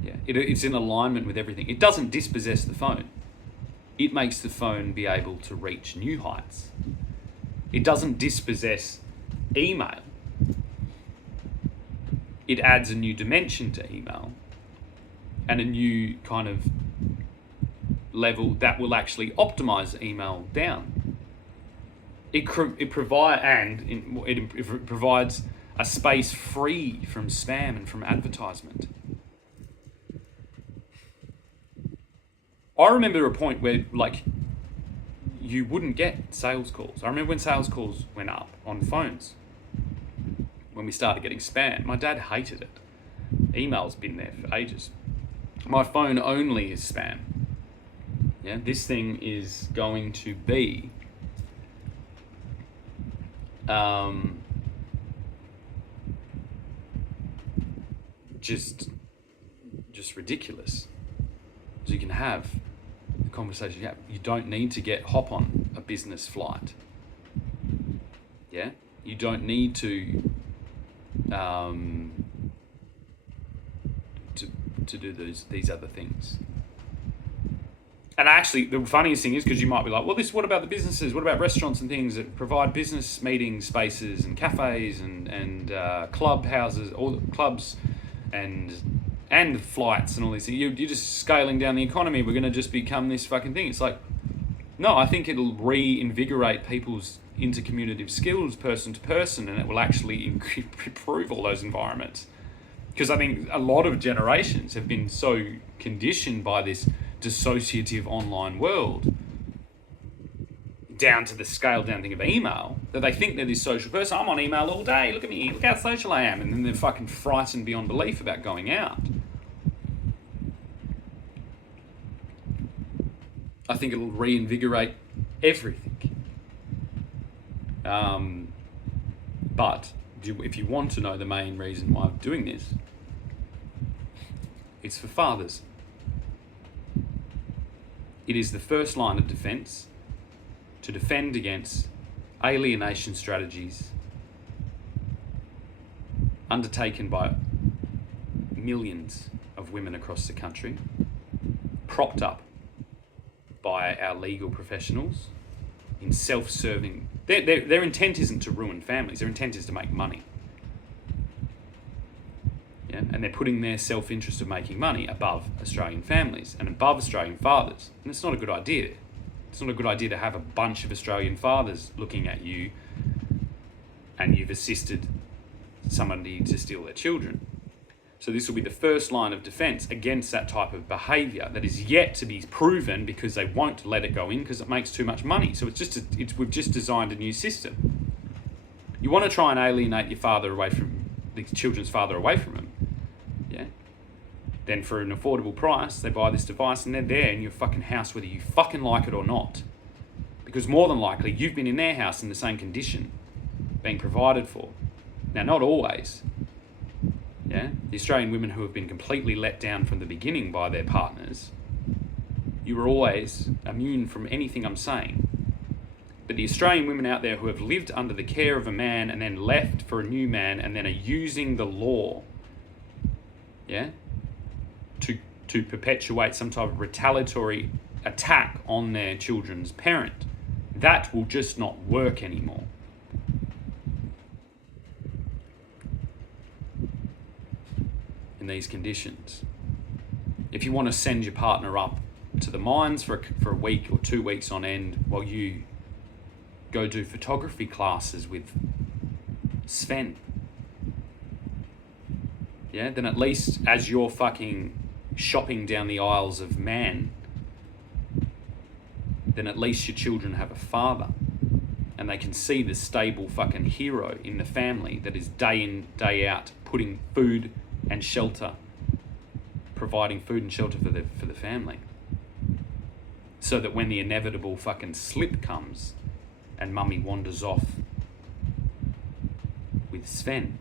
Yeah. It's in alignment with everything. It doesn't dispossess the phone. It makes the phone be able to reach new heights. It doesn't dispossess email. It adds a new dimension to email and a new kind of level that will actually optimize email down. It provides a space free from spam and from advertisement. I remember a point where, you wouldn't get sales calls. I remember when sales calls went up on phones. When we started getting spam, my dad hated it. Email's been there for ages. My phone only is spam. Yeah, this thing is going to be just ridiculous. So you can have the conversation you have. You don't need to hop on a business flight. Yeah, you don't need to do these other things. And actually, the funniest thing is, because you might be like, well, what about the businesses? What about restaurants and things that provide business meeting spaces and cafes and clubhouses, all the clubs and flights and all these things? You're just scaling down the economy. We're going to just become this fucking thing. It's like, no, I think it'll reinvigorate people's intercommunicative skills person to person, and it will actually improve all those environments. Because I think a lot of generations have been so conditioned by this dissociative online world, down to the scaled down thing of email, that they think they're this social person. I'm on email all day. Look at me. Look how social I am. And then they're fucking frightened beyond belief about going out. I think it'll reinvigorate everything. But if you want to know the main reason why I'm doing this, it's for fathers. It is the first line of defense to defend against alienation strategies undertaken by millions of women across the country, propped up by our legal professionals in self-serving. Their intent isn't to ruin families. Their intent is to make money. Yeah? And they're putting their self-interest of making money above Australian families and above Australian fathers. And it's not a good idea. It's not a good idea to have a bunch of Australian fathers looking at you and you've assisted somebody to steal their children. So this will be the first line of defence against that type of behaviour that is yet to be proven, because they won't let it go in because it makes too much money. So we've just designed a new system. You want to try and alienate your father away from the children's father away from them, yeah? Then for an affordable price, they buy this device and they're there in your fucking house whether you fucking like it or not. Because more than likely, you've been in their house in the same condition, being provided for. Now, not always. Yeah, the Australian women who have been completely let down from the beginning by their partners, you were always immune from anything I'm saying. But the Australian women out there who have lived under the care of a man and then left for a new man and then are using the law, yeah, to perpetuate some type of retaliatory attack on their children's parent, that will just not work anymore. These conditions. If you want to send your partner up to the mines for a week or 2 weeks on end while you go do photography classes with Sven, yeah, then at least as you're fucking shopping down the aisles of man, then at least your children have a father and they can see the stable fucking hero in the family that is day in, day out putting food and shelter, providing food and shelter for the family. So that when the inevitable fucking slip comes and mummy wanders off with Sven,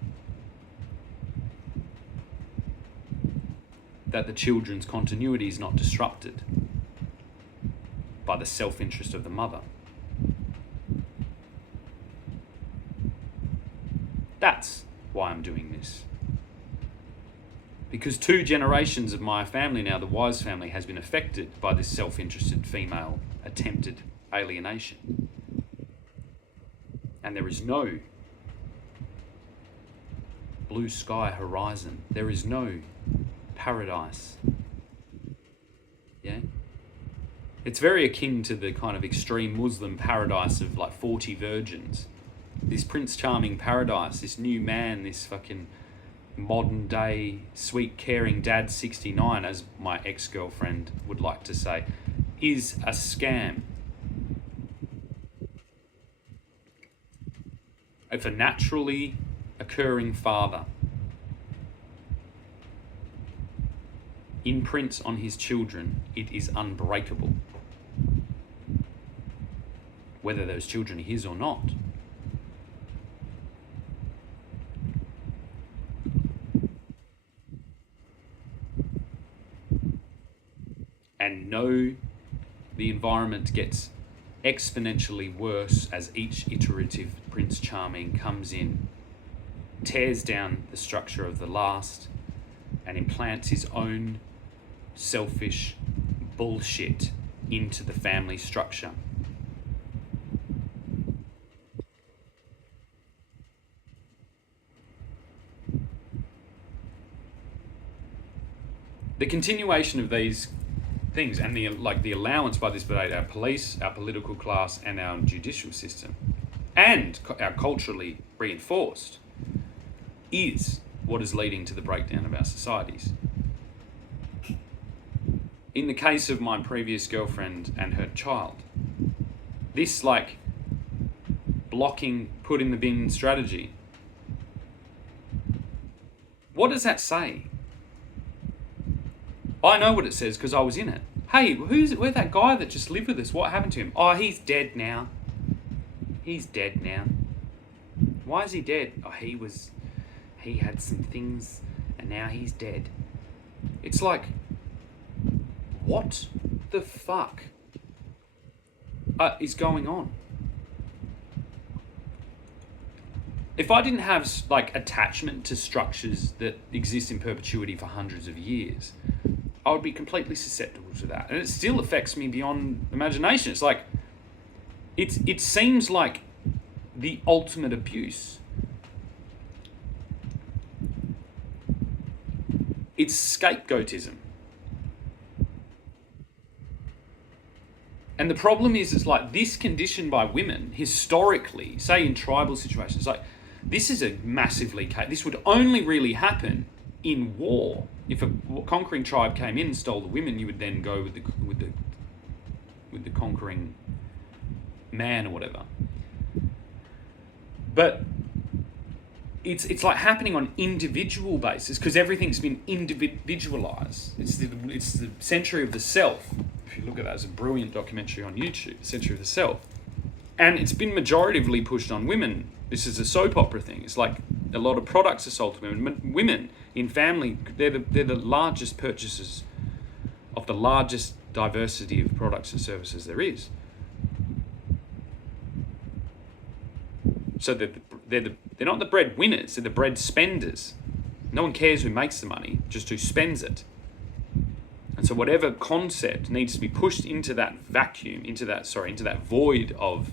that the children's continuity is not disrupted by the self-interest of the mother. That's why I'm doing this. Because 2 generations of my family now, the Wise family, has been affected by this self-interested female attempted alienation. And there is no blue sky horizon. There is no paradise. Yeah? It's very akin to the kind of extreme Muslim paradise of like 40 virgins. This Prince Charming paradise, this new man, this fucking modern day sweet caring dad 69, as my ex-girlfriend would like to say, is a scam. If a naturally occurring father imprints on his children, it is unbreakable, whether those children are his or not. And no, the environment gets exponentially worse as each iterative Prince Charming comes in, tears down the structure of the last, and implants his own selfish bullshit into the family structure. The continuation of these things and the allowance by this debate, our police, our political class, and our judicial system, and our culturally reinforced, is what is leading to the breakdown of our societies. In the case of my previous girlfriend and her child, this blocking, put in the bin strategy, what does that say? I know what it says because I was in it. Hey, where's that guy that just lived with us? What happened to him? Oh, he's dead now. He's dead now. Why is he dead? Oh, he had some things and now he's dead. It's like, what the fuck is going on? If I didn't have attachment to structures that exist in perpetuity for hundreds of years, I would be completely susceptible to that. And it still affects me beyond imagination. It's like, it seems like the ultimate abuse. It's scapegoatism. And the problem is, it's like this condition by women, historically, say in tribal situations, like this is a massively, this would only really happen in war. If a conquering tribe came in and stole the women, you would then go with the conquering man or whatever. But it's like happening on individual basis because everything's been individualized. It's the century of the self. If you look at that, as a brilliant documentary on YouTube, Century of the Self. And it's been majoritively pushed on women. This is a soap opera thing. It's like a lot of products are sold to women. Women in family, they're the largest purchasers of the largest diversity of products and services there is. So they're not the breadwinners, they're the bread spenders. No one cares who makes the money, just who spends it. And so whatever concept needs to be pushed into that vacuum, into that void of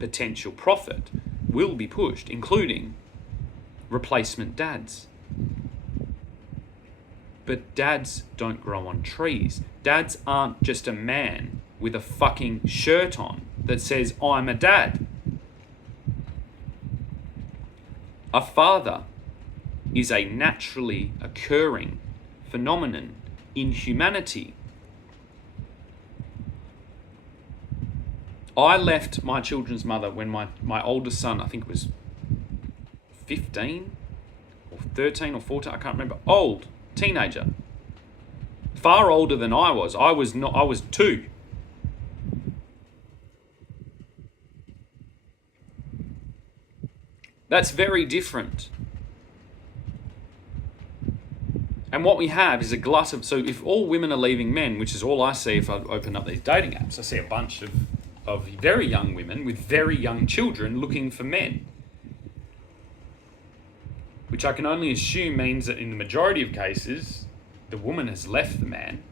potential profit will be pushed, including replacement dads. But dads don't grow on trees. Dads aren't just a man with a fucking shirt on that says, I'm a dad. A father is a naturally occurring phenomenon in humanity. I left my children's mother when my oldest son, I think it was 15 or 13 or 14, I can't remember, old, teenager. Far older than I was. I was 2. That's very different. And what we have is a glut of, so if all women are leaving men, which is all I see if I open up these dating apps, I see a bunch of very young women with very young children looking for men. Which I can only assume means that in the majority of cases, the woman has left the man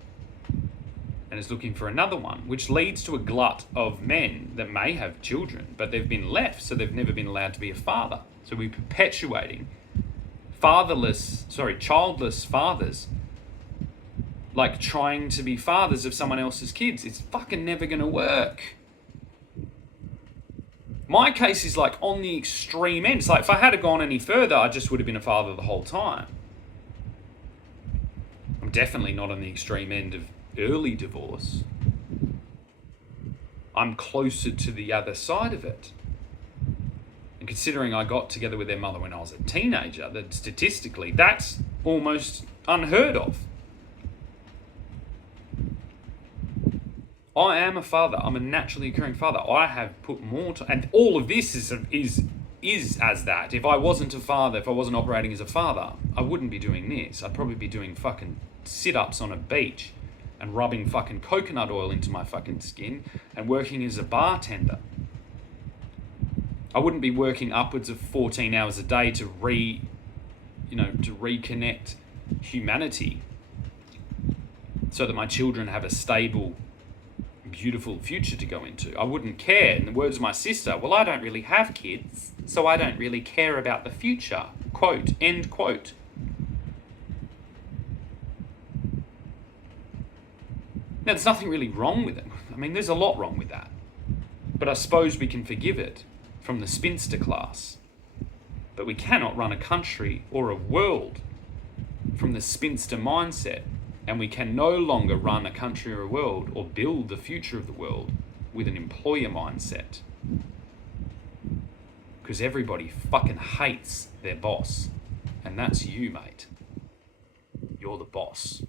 and is looking for another one, which leads to a glut of men that may have children, but they've been left, so they've never been allowed to be a father. So we're perpetuating childless fathers, like trying to be fathers of someone else's kids. It's fucking never gonna work. My case is like on the extreme end. It's like if I had gone any further, I just would have been a father the whole time. I'm definitely not on the extreme end of early divorce. I'm closer to the other side of it. And considering I got together with their mother when I was a teenager, that statistically, that's almost unheard of. I am a father. I'm a naturally occurring father. I have put more time, and all of this is as that. If I wasn't a father, if I wasn't operating as a father, I wouldn't be doing this. I'd probably be doing fucking sit-ups on a beach and rubbing fucking coconut oil into my fucking skin and working as a bartender. I wouldn't be working upwards of 14 hours a day to reconnect humanity so that my children have a stable, beautiful future to go into. I wouldn't care. In the words of my sister, well, I don't really have kids, so I don't really care about the future. Quote, end quote. Now, there's nothing really wrong with it. I mean, there's a lot wrong with that. But I suppose we can forgive it from the spinster class. But we cannot run a country or a world from the spinster mindset. And we can no longer run a country or a world or build the future of the world with an employer mindset. Because everybody fucking hates their boss. And that's you, mate. You're the boss.